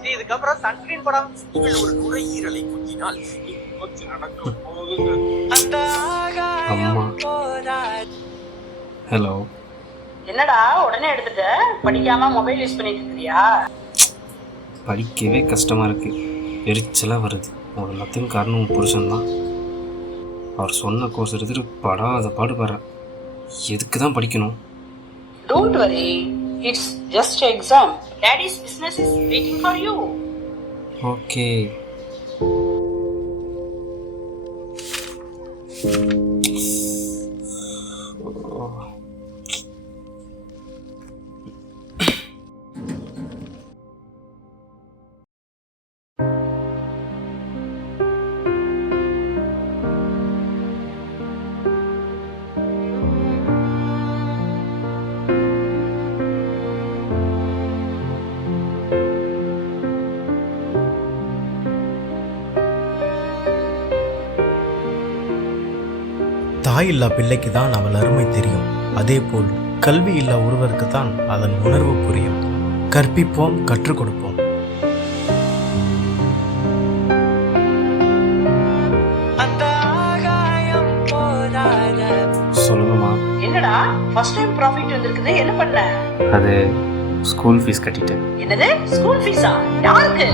ஆயிடுச்சு. இதுக்கப்புறம் சன்ஸ்கிரீன் படம் நீங்கள் ஒரு நுரையீரலை குத்தினால் கொஞ்சம் நடக்க போகுது. அம்மா ஹலோ. என்னடா உடனே எடுத்துட்ட? படிக்காம மொபைல் யூஸ் பண்ணிட்டு இருக்கியா? படிக்கவே கஷ்டமாக இருக்குது, எரிச்சலாக வருது. ஒரு எல்லாத்தையும் காரணம் புருஷன்தான். அவர் சொன்ன கோர்ஸ் எடுத்துட்டு படாத பாடுபடுறேன். எதுக்கு தான் படிக்கணும்? Don't worry, it's just an exam. Daddy's business is waiting for you. Okay. தாய் இல்லா பிள்ளைக்கு தான் அவள் அருமை தெரியும். அதேபோல் கல்வி இல்லா ஒருவருக்கு தான் அதன் உணர்வு புரியும். கற்பிப்போம், கற்றுக் கொடுப்போம். சொல்லுங்கம்மா. என்னடா ஃபர்ஸ்ட் டைம் ப்ராஃபிட் வந்திருக்குது, என்ன பண்ண? அது ஸ்கூல் ஃபீஸ் கட்டிட்டேன். என்னது ஸ்கூல் ஃபீஸா? யாருக்கு?